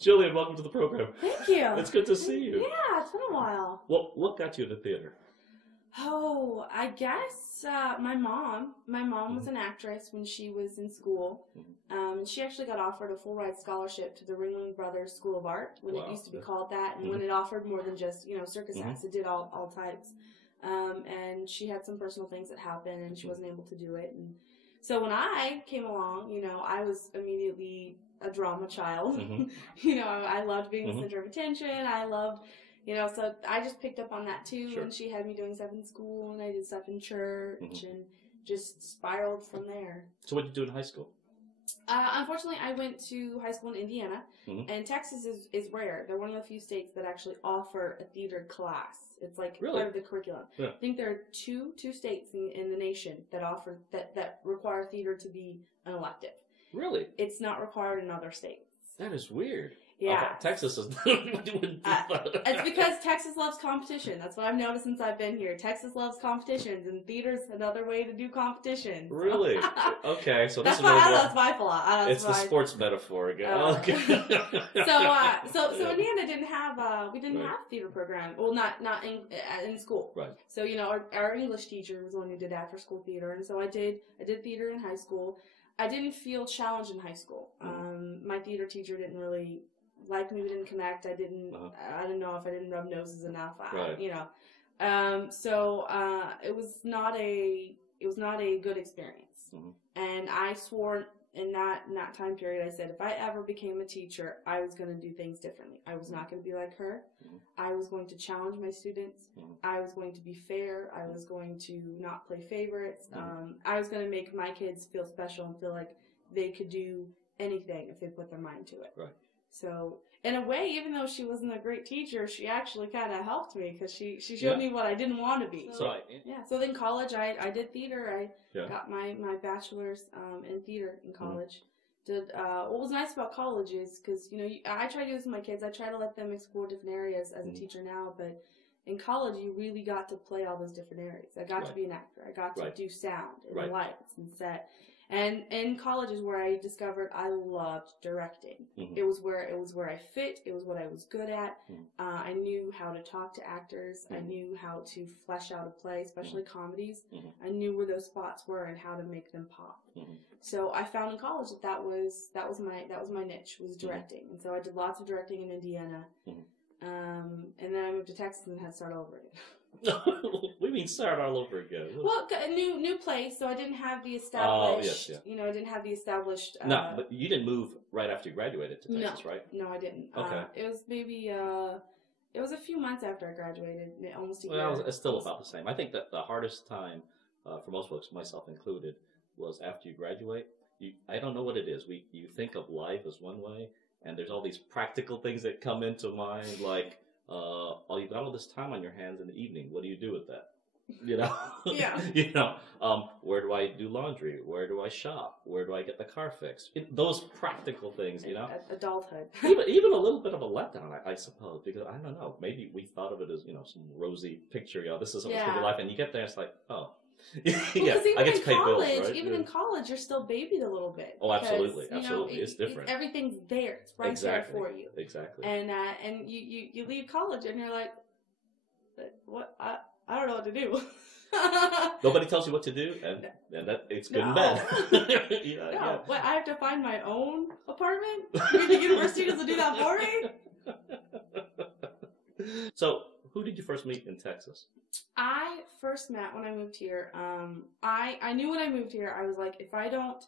Jillian, welcome to the program. Thank you. It's good to see you. Yeah, it's been a while. Well, what got you into theater? Oh, I guess my mom. My mom was an actress when she was in school. And she actually got offered a full-ride scholarship to the Ringling Brothers School of Art when it used to be called that, and when it offered more than just, circus acts. It did all types. And she had some personal things that happened, and she wasn't able to do it. And so when I came along, I was immediately a drama child. I loved being the center of attention. I loved, so I just picked up on that too. Sure. And she had me doing stuff in school, and I did stuff in church, and just spiraled from there. So what did you do in high school? Unfortunately, I went to high school in Indiana, and Texas is rare. They're one of the few states that actually offer a theater class. It's like part of the curriculum. Yeah. I think there are two states in the nation that offer that require theater to be an elective. Really? It's not required in other states. That is weird. Yeah. Okay, Texas is it's because Texas loves competition. That's what I've noticed since I've been here. Texas loves competitions, and theater's another way to do competition. So. Really? Okay, so that's my fault. It's the sports metaphor again. Okay. So Indiana didn't have we didn't have theater program. Well, not in school. Right. So our English teacher was the one who did after school theater, and so I did theater in high school. I didn't feel challenged in high school. My theater teacher didn't really like me. We didn't connect. I didn't know if I didn't rub noses enough. So it was not a good experience. And I swore in that time period, I said, if I ever became a teacher, I was going to do things differently. I was not going to be like her. I was going to challenge my students. I was going to be fair. I was going to not play favorites. I was going to make my kids feel special and feel like they could do anything if they put their mind to it. Right. So, in a way, even though she wasn't a great teacher, she actually kind of helped me because she showed me what I didn't want to be. So So then college, I did theater. I got my bachelor's in theater in college. What was nice about college is because I try to do this with my kids. I try to let them explore different areas as a teacher now, but in college you really got to play all those different areas. I got to be an actor. I got to do sound and lights and set. And in college is where I discovered I loved directing. It was where I fit. It was what I was good at. I knew how to talk to actors. I knew how to flesh out a play, especially comedies. I knew where those spots were and how to make them pop. So I found in college that was my niche, was directing. And so I did lots of directing in Indiana. And then I moved to Texas and had to start over again. We mean start all over again. Well, a new place, so I didn't have the established. I didn't have the established. No, but you didn't move right after you graduated to Texas, right? No, I didn't. Okay. It was maybe it was a few months after I graduated, almost a year. Well, it's still about the same. I think that the hardest time for most folks, myself included, was after you graduate. I don't know what it is. You think of life as one way, and there's all these practical things that come into mind, like. You've got all this time on your hands in the evening. What do you do with that? Yeah. Where do I do laundry? Where do I shop? Where do I get the car fixed? Those practical things, Adulthood. even a little bit of a letdown, I suppose, because I don't know. Maybe we thought of it as some rosy picture. This is supposed to be life, and you get there, it's like, oh. I get to pay bills, right? Even in college, you're still babied a little bit. Oh, absolutely, absolutely, it's different. Everything's there, it's right there for you. Exactly. And you leave college and you're like, what? I don't know what to do. Nobody tells you what to do, and that it's good and bad. What, I have to find my own apartment? The university doesn't do that for me. So, who did you first meet in Texas? I first met when I moved here. I knew when I moved here, I was like, if I don't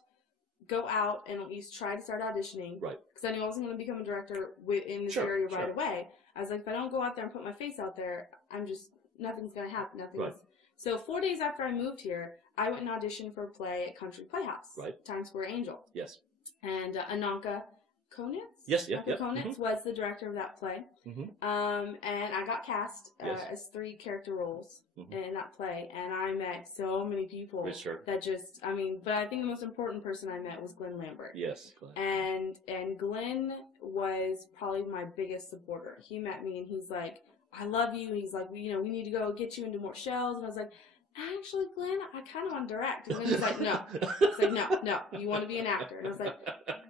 go out and at least try to start auditioning, because I knew I wasn't going to become a director in this area right away. I was like, if I don't go out there and put my face out there, nothing's going to happen. So 4 days after I moved here, I went and auditioned for a play at Country Playhouse, Times Square Angel. Yes. And Ananka Konitz? Yes, Konitz was the director of that play. And I got cast as 3 character roles in that play. And I met so many people that just, but I think the most important person I met was Glenn Lambert. Yes, Glenn. And Glenn was probably my biggest supporter. He met me and he's like, I love you. He's like, we need to go get you into more shows. And I was like, actually, Glenn, I kind of want to direct. And then he's like, no. He's like, no, you want to be an actor. And I was like,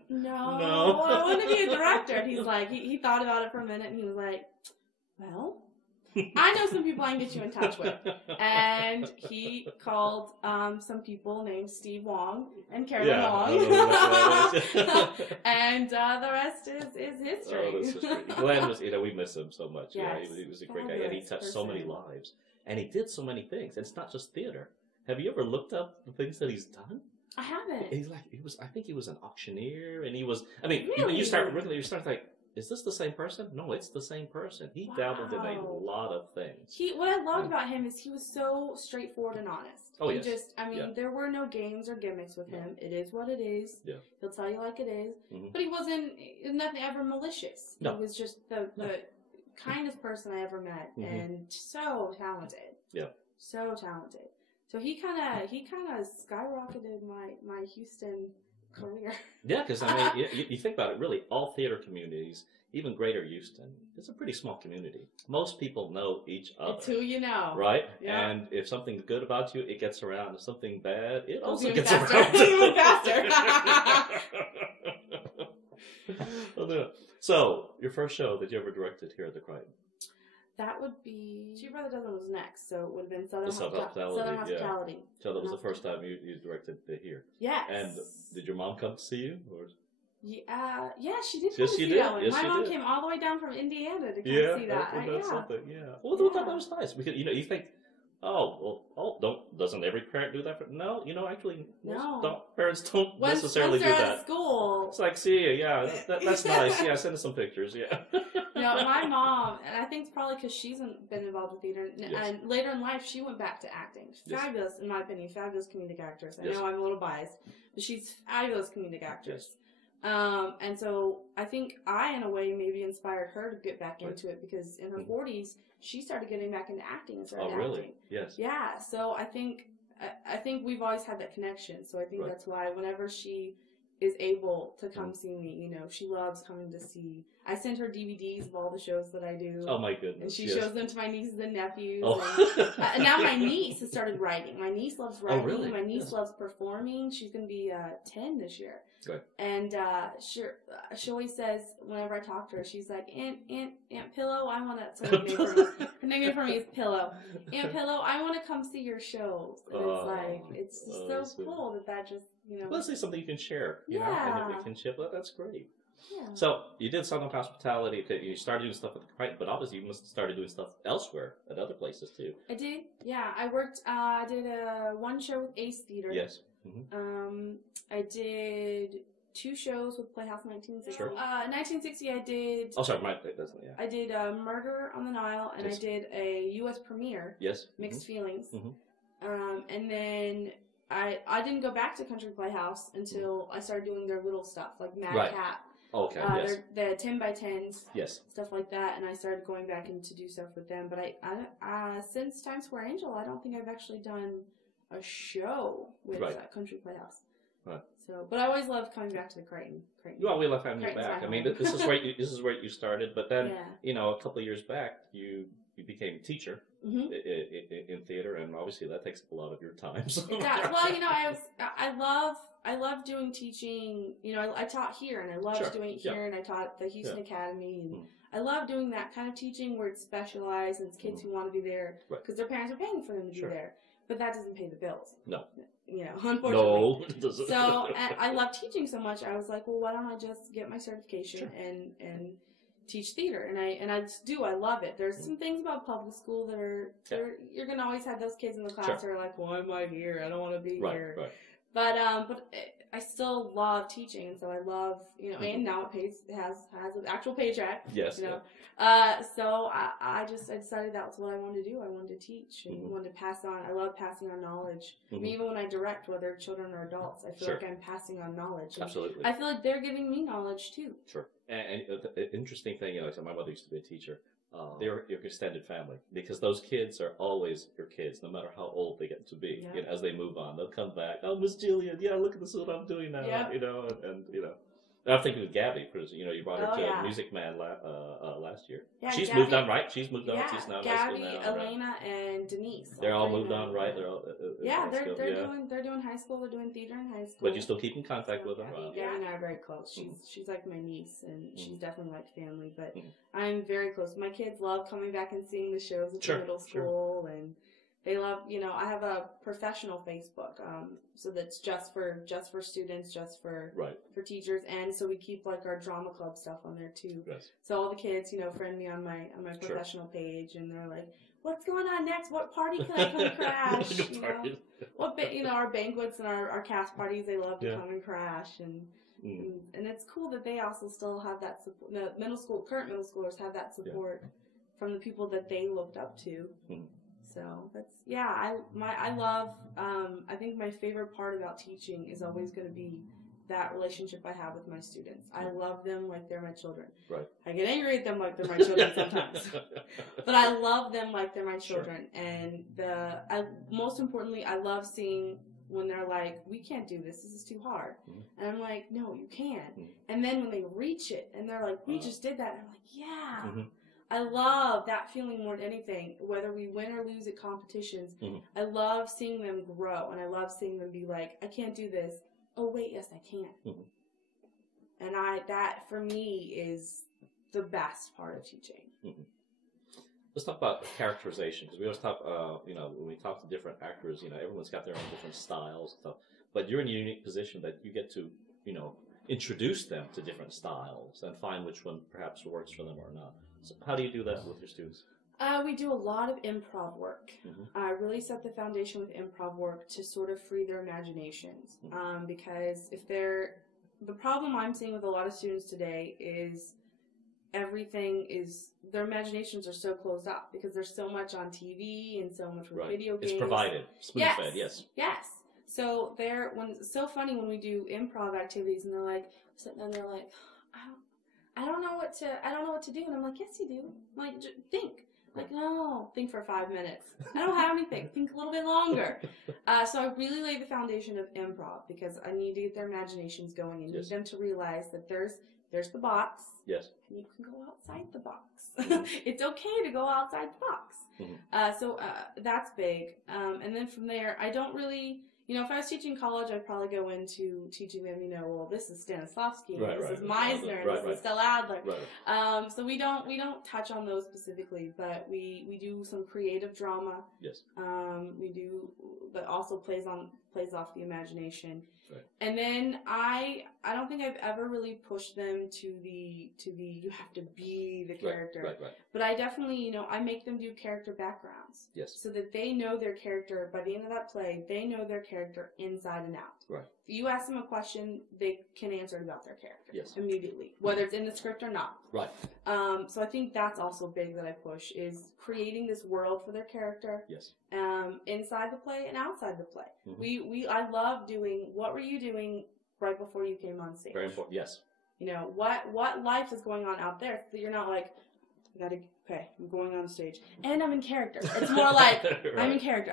no, I want to be a director. And he's like, he thought about it for a minute, and he was like, well, I know some people I can get you in touch with. And he called some people named Steve Wong and Carolyn Wong. And the rest is history. Oh, that's just great. Glenn was, we miss him so much. Yes. Yeah, he was a great guy. And he touched so many lives. And he did so many things. It's not just theater. Have you ever looked up the things that he's done? I haven't. I think he was an auctioneer, and he was, really? you start like, is this the same person? No, it's the same person. He dabbled in a lot of things. What I loved about him is he was so straightforward and honest. Oh, yes. There were no games or gimmicks with him. It is what it is. Yeah. He'll tell you like it is. Mm-hmm. But he wasn't, nothing ever malicious. No. He was just the kindest person I ever met, and so talented. Yeah. So talented. So he kind of skyrocketed my Houston career. Yeah, because you think about it, really, all theater communities, even Greater Houston, it's a pretty small community. Most people know each other. It's who you know. Right? Yeah. And if something's good about you, it gets around. If something bad, it also even gets faster. around. Even faster. So, your first show that you ever directed here at the Crighton? That would be She Brother Dozen was next, so it would have been Southern Hospitality. So that was the first time you directed here. Yes. And did your mom come to see you? Or? Yeah, she did come to see that one. My mom came all the way down from Indiana to come see that. That's something. Yeah. Well, that was nice because you think, doesn't every parent do that? No, actually, parents don't necessarily do that. Once they're at school, it's like, see you, yeah, that's nice. Yeah, send us some pictures. Yeah. My mom, and I think it's probably because she's been involved with theater, and later in life she went back to acting. She's fabulous, in my opinion, fabulous comedic actress. I know I'm a little biased, but she's fabulous comedic actress. And so I think I, in a way, maybe inspired her to get back into it because in her 40s, she started getting back into acting and started acting. Oh, really? Yes. Yeah. So I think we've always had that connection. So I think that's why whenever she is able to come see me, she loves coming to see. I send her DVDs of all the shows that I do. Oh my goodness! And she shows them to my nieces and nephews. Oh. And now my niece has started writing. My niece loves writing. Oh, really? My niece loves performing. She's going to be 10 this year. Good. And she always says, whenever I talk to her, she's like, Aunt Pillow, I want to. Her nickname for me is Pillow. Aunt Pillow, I want to come see your shows. And it's so cool that just, Well, that's something you can share. And we can share. That's great. Yeah. So you did Southern Hospitality. You started doing stuff at the Crighton, but obviously you must have started doing stuff elsewhere at other places too. I did. Yeah, I worked. did one show with Ace Theater. Yes. Mm-hmm. I did 2 shows with Playhouse 1960. Sure. 1960, I did. Oh, sorry, that doesn't. Yeah. I did Murder on the Nile, and I did a U.S. premiere. Yes. Mixed Feelings. Mm-hmm. And then I didn't go back to Country Playhouse until I started doing their little stuff like Mad Cat. Okay. Yes. The 10 by 10s. Yes. Stuff like that, and I started going back in to do stuff with them. But I since Times Square Angel, I don't think I've actually done a show with Country Playhouse. Right. So, but I always love coming back to the Crighton. Well, we love having you back. I mean, this is where you started, but then a couple of years back, you became a teacher in theater, and obviously that takes up a lot of your time. So. It does. Well, I love doing teaching. I taught here, and I loved doing it here, and I taught at the Houston Academy, and I love doing that kind of teaching where it's specialized and it's kids who want to be there because their parents are paying for them to be there. But that doesn't pay the bills. No. Unfortunately. No, it doesn't. So I love teaching so much. I was like, well, why don't I just get my certification and teach theater? And I do. I love it. There's some things about public school that are you're gonna always have those kids in the class who are like, why am I here? I don't want to be here. Right. But I still love teaching, and so I love and now it has an actual paycheck. Yes. So I decided that's what I wanted to do. I wanted to teach and wanted to pass on. I love passing on knowledge. I mean, even when I direct, whether children or adults, I feel like I'm passing on knowledge. And absolutely. I feel like they're giving me knowledge too. Sure. And the interesting thing, my mother used to be a teacher. They're your extended family because those kids are always your kids, no matter how old they get to be. As they move on, they'll come back. Oh, Miss Jillian, look at this, what I'm doing now. And I'm thinking of Gabby, because you brought her to Music Man last year. Yeah, she's Gabby, moved on, right? She's moved on. She's now in high school now. Gabby, Elena, and Denise. They're all moved on, right? They're all they're doing high school. They're doing theater in high school. But you still keep in contact with them, right? Gabby and I are very close. She's like my niece, and she's definitely like family. But I'm very close. My kids love coming back and seeing the shows at the middle school, and they love, I have a professional Facebook, so that's just for students, just for teachers, and so we keep like our drama club stuff on there too. Yes. So all the kids, friend me on my professional page, and they're like, "What's going on next? What party can I come crash?" Our banquets and our cast parties, they love to come and crash, and it's cool that they also still have that support. The current middle schoolers have that support from the people that they looked up to. So that's, I love, I think my favorite part about teaching is always going to be that relationship I have with my students. I love them like they're my children. Right. I get angry at them like they're my children sometimes. But I love them like they're my children. Sure. And most importantly, I love seeing when they're like, "We can't do this. This is too hard." And I'm like, "No, you can." And then when they reach it and they're like, "We just did that." And I'm like, "Yeah." I love that feeling more than anything, whether we win or lose at competitions. I love seeing them grow, and I love seeing them be like, "I can't do this. Oh, wait, yes, I can." And that, for me, is the best part of teaching. Let's talk about characterization, because we always talk, when we talk to different actors, everyone's got their own different styles and stuff. But you're in a unique position that you get to, introduce them to different styles and find which one perhaps works for them or not. So how do you do that with your students? We do a lot of improv work. I really set the foundation with improv work to sort of free their imaginations. Because the problem I'm seeing with a lot of students today is their imaginations are so closed up because there's so much on TV and so much with video games. It's provided, spoon-fed, yes. Yes. So it's so funny when we do improv activities and they're like, sitting there and they're like, I don't know what to do. And I'm like, yes, you do. I'm like, think. I'm like, no, think for 5 minutes. I don't have anything. Think a little bit longer. So I really lay the foundation of improv because I need to get their imaginations going and need them to realize that there's the box. Yes. And you can go outside the box. It's okay to go outside the box. So that's big. And then from there, I don't really... if I was teaching college, I'd probably go into teaching them, well, this is Stanislavski, this is Meisner, and this is Stella Adler. So we don't touch on those specifically, but we do some creative drama. Yes. We do, but also plays off the imagination. Right. And then I don't think I've ever really pushed them to the you have to be the character. Right. But I definitely, I make them do character backgrounds. Yes. So that they know their character by the end of that play, they know their character inside and out. Right. If you ask them a question, they can answer about their character immediately, whether it's in the script or not. Right. So I think that's also big that I push is creating this world for their character. Yes. Inside the play and outside the play. I love doing. What were you doing right before you came on stage? Very important. Yes. What life is going on out there so you're not like, I'm going on stage and I'm in character. It's more like I'm in character.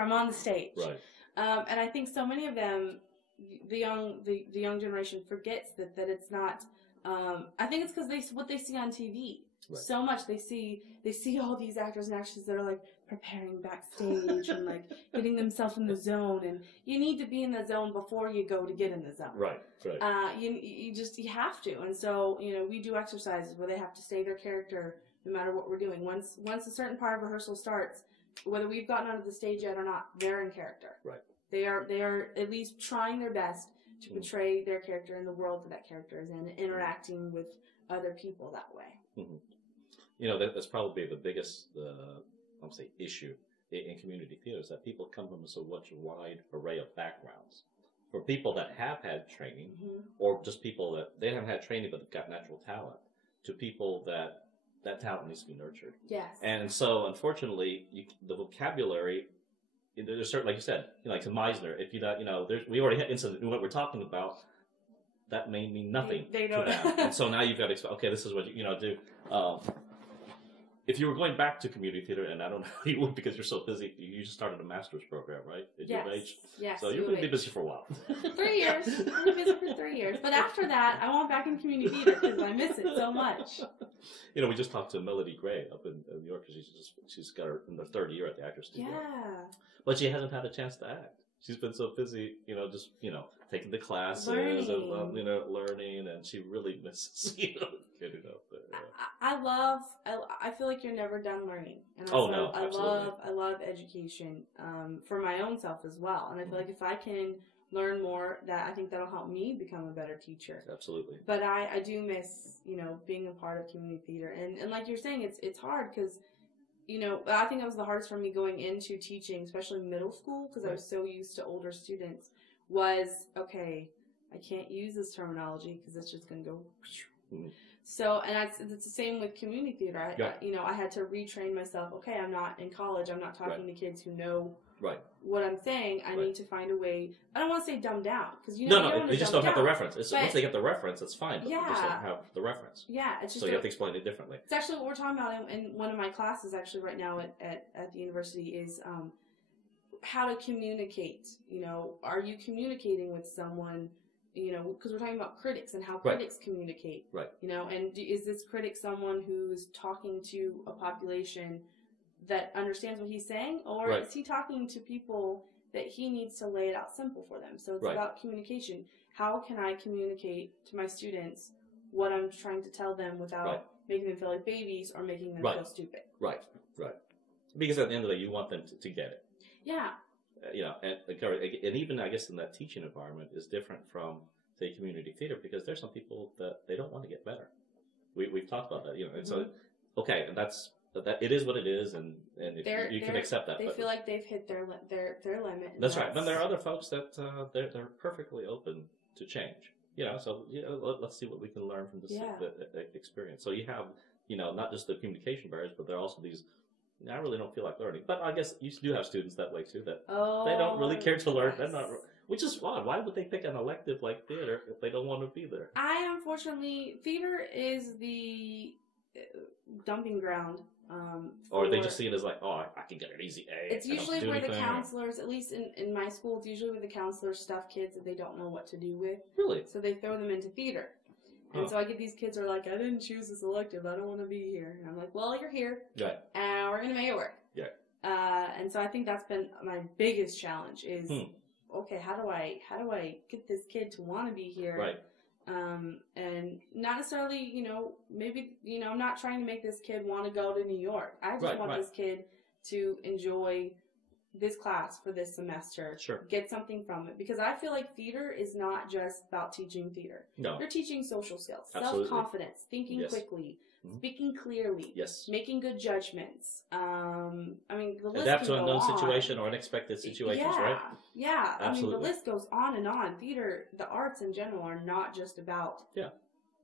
I'm on the stage. Right. And I think so many of them, the young generation forgets that it's not. I think it's because what they see on TV. Right. So much they see all these actors and actresses that are like preparing backstage and like getting themselves in the zone, and you need to be in the zone before you go to get in the zone. Right. You have to, and so we do exercises where they have to stay their character no matter what we're doing. Once a certain part of rehearsal starts, whether we've gotten onto the stage yet or not, they're in character. Right. They are at least trying their best to portray their character in the world that character is in, and interacting with other people that way. That's probably the biggest, issue in community theater is that people come from such a wide array of backgrounds. For people that have had training, or just people that they haven't had training but they've got natural talent, to people that talent needs to be nurtured. Yes. And so, unfortunately, the vocabulary, there's certain, like you said, like to Meisner, if we already had incident in what we're talking about. That may mean nothing they to them. And so now you've got to this is what you do. if you were going back to community theater, and I don't know how you would because you're so busy, you just started a master's program, right? At Yes. U of H? Yes. So you're going to be busy for a while. 3 years. I've been busy for 3 years. But after that, I went back in community theater because I miss it so much. You know, we just talked to Melody Gray up in New York because she's got her in her 3rd year at the Actors Studio. Yeah. But she hasn't had a chance to act. She's been so busy, you know, just, you know, taking the classes Learning. and, you know, learning, and she really misses, you know, getting out there. I feel like you're never done learning. And Absolutely. I love education, for my own self as well. And I feel like if I can learn more, I think that'll help me become a better teacher. Absolutely. But I do miss, you know, being a part of community theater. And like you're saying, it's hard because, you know, I think it was the hardest for me going into teaching, especially middle school, because I was so used to older students, was, okay, I can't use this terminology because it's just going to go. Mm-hmm. So, and it's the same with community theater. I had to retrain myself. Okay, I'm not in college. I'm not talking to kids who know what I'm saying. I need to find a way. I don't want to say dumb down because they just don't have the reference. Once they get the reference, it's fine. But they just don't have the reference. Yeah, it's just so you have to explain it differently. It's actually what we're talking about in one of my classes. Actually, right now at the university is how to communicate. You know, are you communicating with someone? You know, because we're talking about critics and how critics communicate. Right. You know, and is this critic someone who's talking to a population that understands what he's saying, or is he talking to people that he needs to lay it out simple for them? So it's about communication. How can I communicate to my students what I'm trying to tell them without making them feel like babies or making them feel stupid? Right. Because at the end of the day, you want them to get it. Yeah. You know, and even I guess in that teaching environment is different from say community theater because there's some people that they don't want to get better. We've talked about that, you know, and so and that it is what it is, and you can accept that. They feel like they've hit their limit. That's right. Then there are other folks that they're perfectly open to change. You know, so let's see what we can learn from this experience. So you have not just the communication barriers, but there are also these. I really don't feel like learning, but I guess you do have students that way too. That they don't really care to learn. They're not, which is odd. Why would they pick an elective like theater if they don't want to be there? Unfortunately, theater is the dumping ground. Or they just see it as like, oh, I can get an easy A. It's usually where the counselors, at least in my school, it's usually where the counselors stuff kids that they don't know what to do with. Really? So they throw them into theater. And so I get these kids who are like, I didn't choose this elective. I don't want to be here. And I'm like, well, you're here. Right. And we're going to make it work. Yeah. And so I think that's been my biggest challenge is, okay, how do I get this kid to want to be here? Right. And not necessarily, maybe, I'm not trying to make this kid want to go to New York. I just want this kid to enjoy this class for this semester. Sure. Get something from it. Because I feel like theater is not just about teaching theater. No. You're teaching social skills, self-confidence, thinking quickly, speaking clearly, making good judgments. The list adapt to an unknown situation or unexpected situations, right? Yeah. Absolutely. The list goes on and on. Theater, the arts in general, are not just about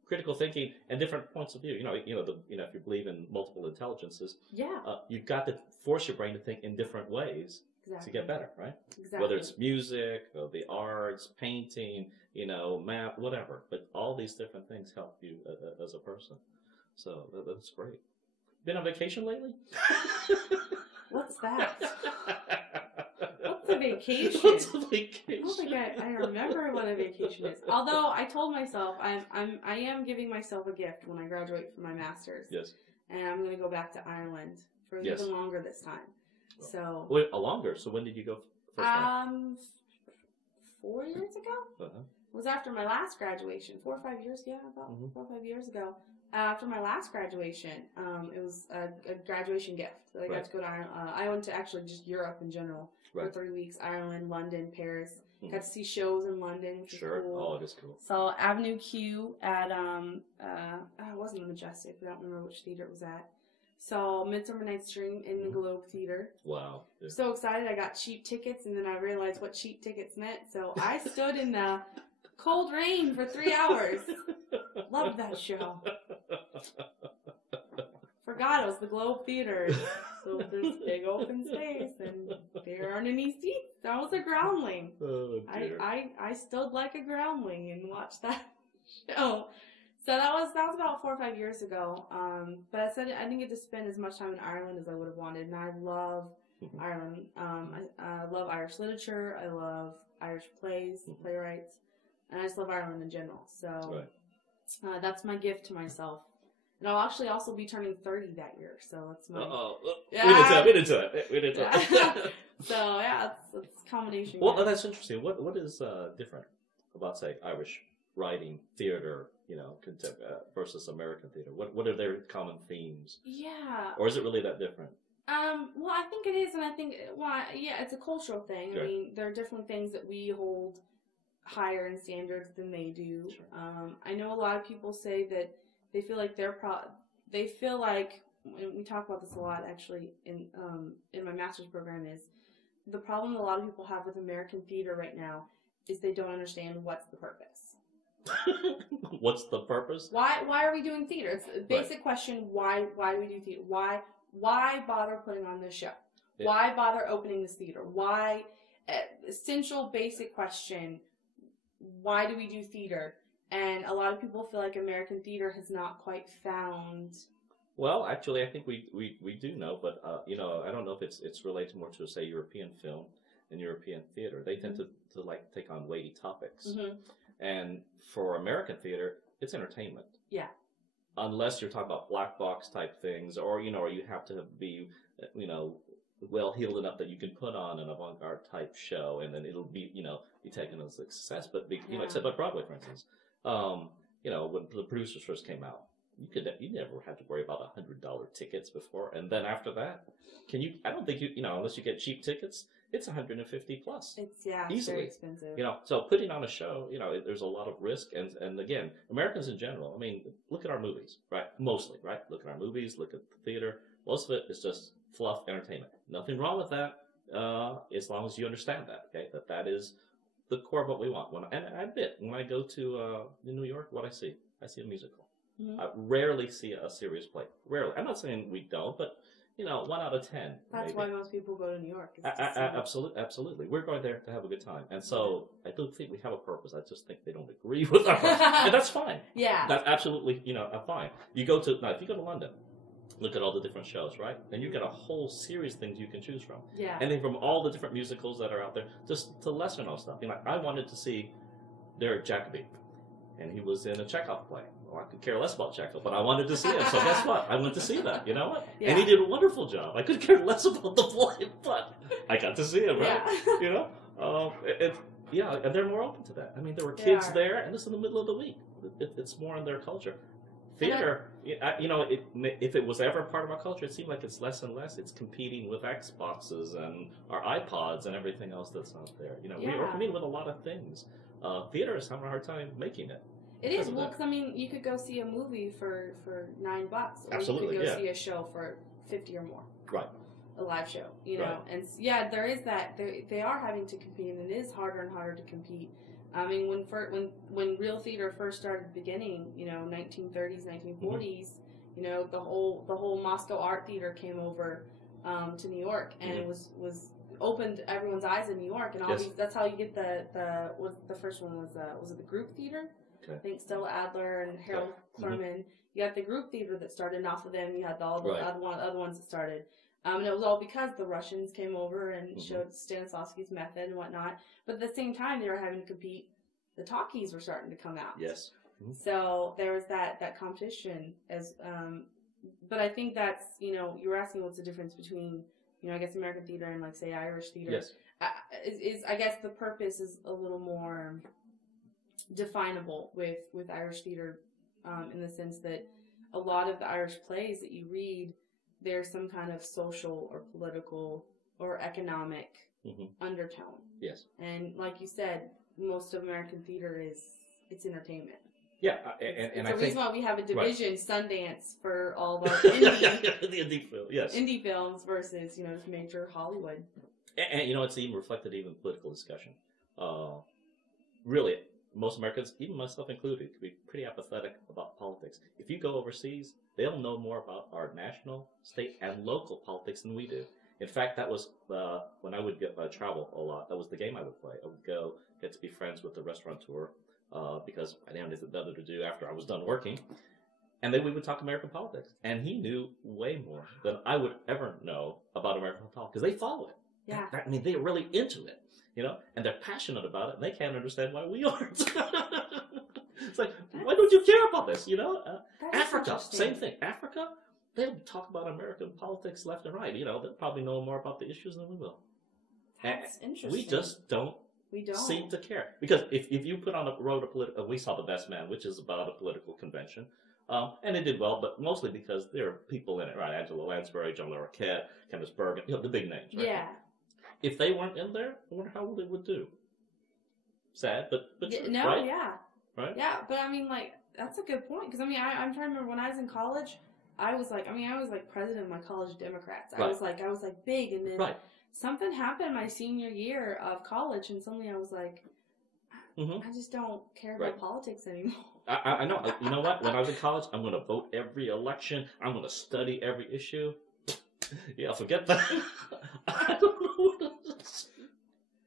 critical thinking and different points of view. If you believe in multiple intelligences, you've got to force your brain to think in different ways to get better, right? Exactly. Whether it's music, or the arts, painting, math, whatever. But all these different things help you as a person. So that's great. Been on vacation lately? What's that? What's a vacation? What's a vacation? I don't think I remember what a vacation is. Although I told myself I am giving myself a gift when I graduate from my master's. Yes. And I'm going to go back to Ireland for even longer this time. So. Wait, longer? So when did you go first time? 4 years ago. It was after my last graduation. 4 or 5 years. Yeah, about 4 or 5 years ago. After my last graduation, it was a graduation gift that I got to go to Ireland. I went to actually just Europe in general for 3 weeks. Ireland, London, Paris. Got to see shows in London, which was cool. Oh, it is cool. Saw Avenue Q at, it wasn't the Majestic. I don't remember which theater it was at. Saw Midsummer Night's Dream in the Globe Theater. Wow. Yeah. So excited. I got cheap tickets, and then I realized what cheap tickets meant. So I stood in the cold rain for 3 hours. Loved that show. Forgot it was the Globe Theater. So there's big open space, and there aren't any seats. I was a groundling. Oh, dear. I stood like a groundling and watched that show. So that was about 4 or 5 years ago. But I said I didn't get to spend as much time in Ireland as I would have wanted, and I love Ireland. I love Irish literature. I love Irish plays, playwrights, and I just love Ireland in general. So that's my gift to myself. And I'll actually also be turning 30 that year, so that's my. We didn't do it. So yeah, it's a combination. Well, that's interesting. What is different about, say, Irish writing, theater, versus American theater? What are their common themes? Yeah. Or is it really that different? Well, I think it is, and I think, it's a cultural thing. Sure. I mean, there are definitely things that we hold higher in standards than they do. Sure. I know a lot of people say that they feel like they feel like, and we talk about this a lot actually in my master's program, is the problem a lot of people have with American theater right now is they don't understand what's the purpose. What's the purpose? Why are we doing theater? It's a basic question. Why do we do theater? Why bother putting on this show? Yeah. Why bother opening this theater? Why? Essential basic question. Why do we do theater? And a lot of people feel like American theater has not quite found. Well, actually, I think we do know, but I don't know if it's related more to, say, European film and European theater. They tend to like take on weighty topics, and for American theater, it's entertainment. Yeah. Unless you're talking about black box type things, or you have to be well heeled enough that you can put on an avant-garde type show, and then it'll be be taken as a success. But except like Broadway, for instance, when the producers first came out, you never had to worry about $100 tickets before, and then after that, I don't think unless you get cheap tickets, it's 150 plus. It's easily very expensive. So putting on a show, there's a lot of risk, and again, Americans in general. I mean, look at our movies, right? Mostly, right? Look at our movies. Look at the theater. Most of it is just fluff entertainment. Nothing wrong with that, as long as you understand that. Okay, that is the core of what we want. And I admit, when I go to New York, what I see a musical. Mm-hmm. I rarely see a serious play. Rarely. I'm not saying we don't, but 1 out of 10. That's maybe. Why most people go to New York. Absolutely. We're going there to have a good time. And so I don't think we have a purpose. I just think they don't agree with our purpose. And that's fine. Yeah. That's absolutely, fine. If you go to London, look at all the different shows, right? And you get a whole series of things you can choose from. Yeah. And then from all the different musicals that are out there, just to lesser known stuff. I wanted to see Derek Jacobi, and he was in a Chekhov play. Well, I could care less about Chekhov, but I wanted to see him. So guess what? I went to see that. You know what? Yeah. And he did a wonderful job. I could care less about the play, but I got to see him, right? Yeah. And they're more open to that. I mean, there were kids there, and this is in the middle of the week. It's more in their culture. Theater, if it was ever part of our culture, it seemed like it's less and less. It's competing with Xboxes and our iPods and everything else that's out there. We're competing with a lot of things. Theater is having a hard time making it. It is. Well, because, you could go see a movie for $9, or absolutely, you could go see a show for 50 or more. Right. A live show, right. And there is that. They are having to compete, and it is harder and harder to compete. I mean, when real theater first started beginning, 1930s, 1940s, the whole Moscow Art Theater came over to New York, and it was opened everyone's eyes in New York, and all these. That's how you get the first one was it the group theater? Okay. I think Stella Adler and Harold Clurman. You got the group theater that started, and off of them you had all the other ones that started. And it was all because the Russians came over and showed Stanislavski's method and whatnot. But at the same time, they were having to compete. The talkies were starting to come out. Yes. Mm-hmm. So there was that competition. But I think that's, you were asking what's the difference between, I guess American theater and, like, say, Irish theater. Yes. I guess the purpose is a little more definable with Irish theater in the sense that a lot of the Irish plays that you read, there's some kind of social or political or economic undertone. Yes. And like you said, most of American theater it's entertainment. Yeah, and it's the reason why we have a division, Sundance, for all the indie films versus just major Hollywood. And it's even reflected even in political discussion. Really, most Americans, even myself included, can be pretty apathetic about politics. If you go overseas, they'll know more about our national, state, and local politics than we do. In fact, that was when I would travel a lot. That was the game I would play. I would go get to be friends with the restaurateur because I didn't have nothing to do after I was done working. And then we would talk American politics. And he knew way more than I would ever know about American politics, because they follow it. Yeah. I mean, they're really into it, and they're passionate about it, and they can't understand why we aren't. It's like, why don't you care about this, Africa, same thing. Africa, they'll talk about American politics left and right. They'll probably know more about the issues than we will. That's interesting. We just don't seem to care. Because if you put on a road we saw The Best Man, which is about a political convention. And it did well, but mostly because there are people in it, right? Angela Lansbury, John Le Carre, Candace Bergen, the big names, right? Yeah. If they weren't in there, I wonder how it would do. Sad, but true, no, right? Yeah. Right? Yeah, but I mean, like, that's a good point. Because, I mean, I'm trying to remember when I was in college, I was like president of my college Democrats. I was like big, and then something happened my senior year of college, and suddenly I was like, I just don't care about politics anymore. I know. You know what? When I was in college, I'm going to vote every election. I'm going to study every issue. Yeah, forget that. I don't know what it is.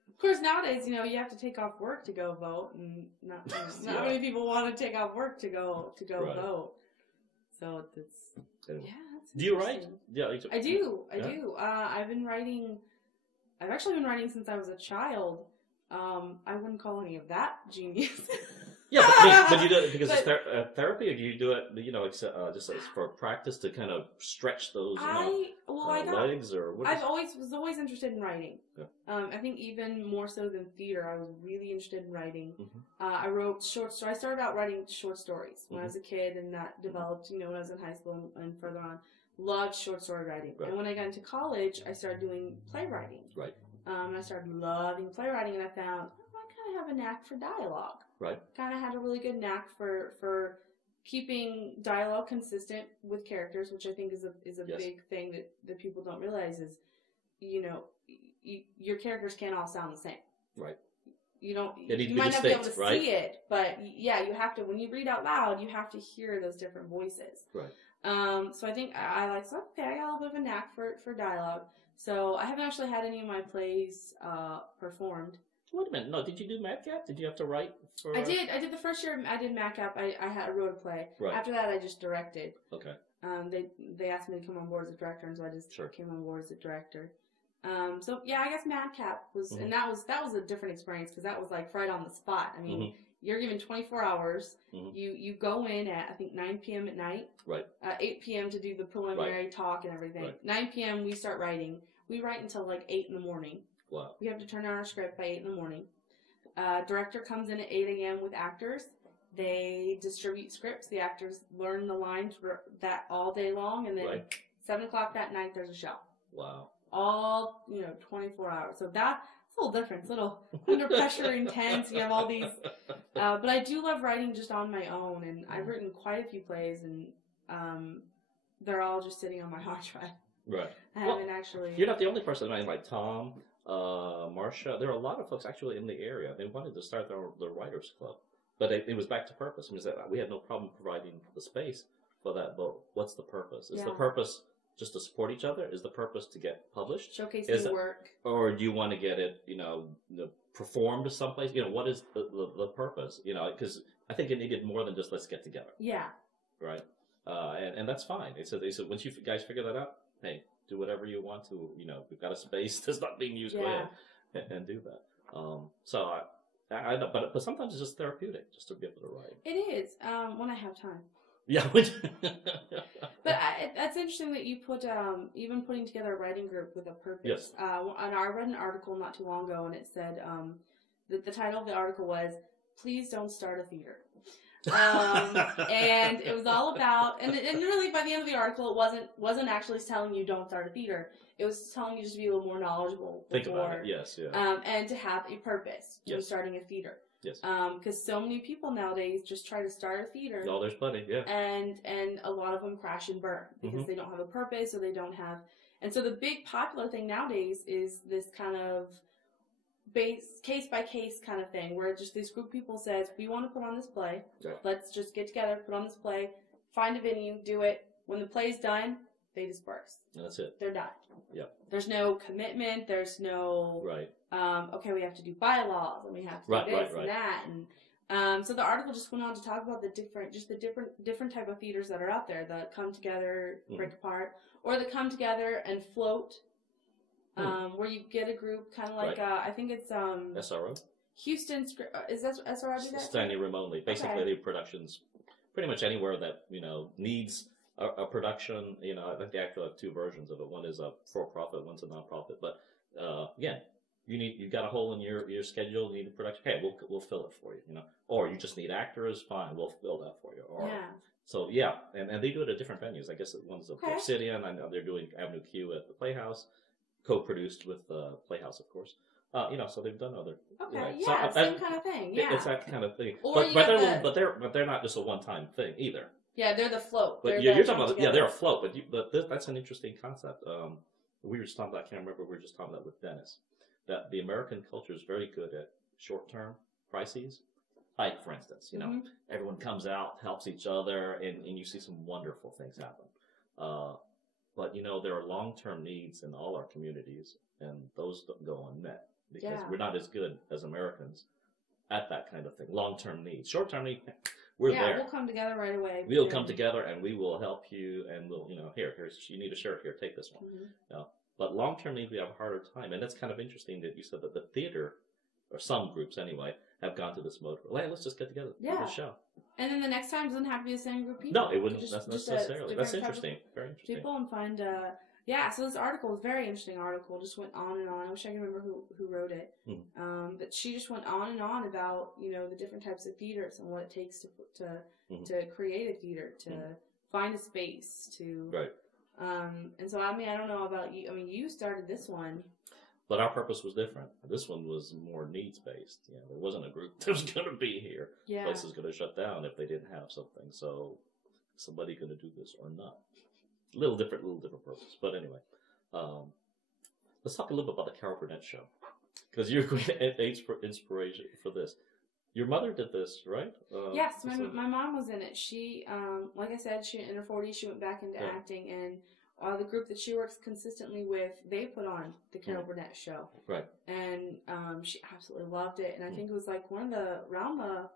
Of course, nowadays, you have to take off work to go vote, and not many people want to take off work to go vote. So it's anyway. That's do you write? Yeah, I do. I've been writing. I've actually been writing since I was a child. I wouldn't call any of that genius. Yeah, but you do it because it's therapy, or do you do it, just for practice to kind of stretch those legs, or what? Was always interested in writing. Yeah. I think even more so than theater, I was really interested in writing. I wrote short stories. I started out writing short stories when I was a kid, and that developed, when I was in high school and further on. Loved short story writing, and when I got into college, I started doing playwriting. Right. And I started loving playwriting, and I found I kind of have a knack for dialogue. Right. Kind of had a really good knack for keeping dialogue consistent with characters, which I think is a big thing that people don't realize is, your characters can't all sound the same. Right. You might not be able to see it, but yeah, you have to, when you read out loud, you have to hear those different voices. Right. So I think I got a little bit of a knack for dialogue. So I haven't actually had any of my plays performed. Wait a minute. No, did you do MadCap? Did you have to write for... I did the first year I did MadCap. I wrote a play. Right. After that, I just directed. Okay. They asked me to come on board as a director, and so I just came on board as a director. So yeah, I guess MadCap was, and that was a different experience, because that was like right on the spot. I mean, you're given 24 hours. You go in at, I think, 9 p.m. at night. Right. 8 p.m. to do the preliminary talk and everything. Right. 9 p.m. we start writing. We write until like 8 in the morning. Wow. We have to turn in our script by 8 in the morning. Director comes in at 8 a.m. with actors. They distribute scripts. The actors learn the lines that all day long, and then 7 o'clock that night there's a show. Wow. All 24 hours. So that's a little different. It's a little under pressure, intense. You have all these. But I do love writing just on my own, and I've written quite a few plays, and they're all just sitting on my hard drive. Right. I haven't actually. You're not the only person. I mean, like Tom, Marcia. There are a lot of folks actually in the area. They wanted to start the writers club, but it was back to purpose. I mean, we had no problem providing the space for that. But what's the purpose? Is the purpose just to support each other? Is the purpose to get published? Showcasing work. Or do you want to get it, performed someplace? What is the purpose? Because I think it needed more than just let's get together. Yeah. Right. And that's fine. They said once you guys figure that out, hey, do whatever you want to. We've got a space that's not being used. Go ahead and do that. So I know, but sometimes it's just therapeutic just to be able to write. It is when I have time. Yeah. But that's interesting that you put even putting together a writing group with a purpose. Yes. And I read an article not too long ago, and it said the title of the article was "Please Don't Start a Theater." And it was all about, and really by the end of the article, it wasn't actually telling you don't start a theater. It was telling you just to be a little more knowledgeable. Think about it. Yes. Yeah. And to have a purpose when starting a theater. Yes. Because so many people nowadays just try to start a theater. Oh, there's plenty. Yeah. And a lot of them crash and burn because they don't have a purpose, or they don't have. And so the big popular thing nowadays is this kind of case by case kind of thing, where just this group of people says, we want to put on this play. Yeah. Let's just get together, put on this play, find a venue, do it. When the play's done, they disperse. That's it. They're done. Yeah. There's no commitment. There's no right. Okay, we have to do bylaws, and we have to do this and that, So the article just went on to talk about the different type of theaters that are out there that come together, break apart, or that come together and float. Where you get a group kind of like I think it's SRO. Houston. Is that SRO? Standing room only. Basically, the productions pretty much anywhere that needs a production. I think they actually have two versions of it. One is a for-profit, one's a non-profit. But again, you got a hole in your schedule. You need a production. Hey, we'll fill it for you. Or you just need actors. Fine, we'll fill that for you. Or, So and they do it at different venues. I guess one's the Obsidian. I know they're doing Avenue Q at the Playhouse, co-produced with Playhouse, of course. So they've done other. Same kind of thing. Yeah, it's that kind of thing. Or but they're not just a one-time thing either. Yeah, they're the float. But you're talking about they're a float. But that's an interesting concept. We were just talking about. I can't remember. We were just talking about with Dennis that the American culture is very good at short-term crises. Like, for instance, everyone comes out, helps each other, and you see some wonderful things happen. But there are long-term needs in all our communities, and those don't go unmet because we're not as good as Americans at that kind of thing. Long-term needs, short-term needs, we're there. We'll come together right away. We'll come together, and we will help you, and we'll, here's you need a shirt, here, take this one. But long-term needs, we have a harder time, and that's kind of interesting that you said that the theater, or some groups anyway, have gone to this mode. Well, hey, let's just get together, do a show. And then the next time it doesn't have to be the same group of people. No, it wouldn't necessarily. That's interesting. Very interesting. People and find, so this article was a very interesting article. Just went on and on. I wish I could remember who wrote it. But she just went on and on about, the different types of theaters and what it takes to create a theater, to find a space, to... Right. And so, I don't know about you. You started this one. But our purpose was different. This one was more needs-based. There wasn't a group that was going to be here. Yeah. Place is going to shut down if they didn't have something. So, is somebody going to do this or not? Little different purpose. But anyway, let's talk a little bit about the Carol Burnett show. Because you're going to inspiration for this. Your mother did this, right? Yes, my mom was in it. She, like I said, in her 40s, she went back into acting, and the group that she works consistently with, they put on the Carol Burnett show. Right. And she absolutely loved it. And I think it was like around the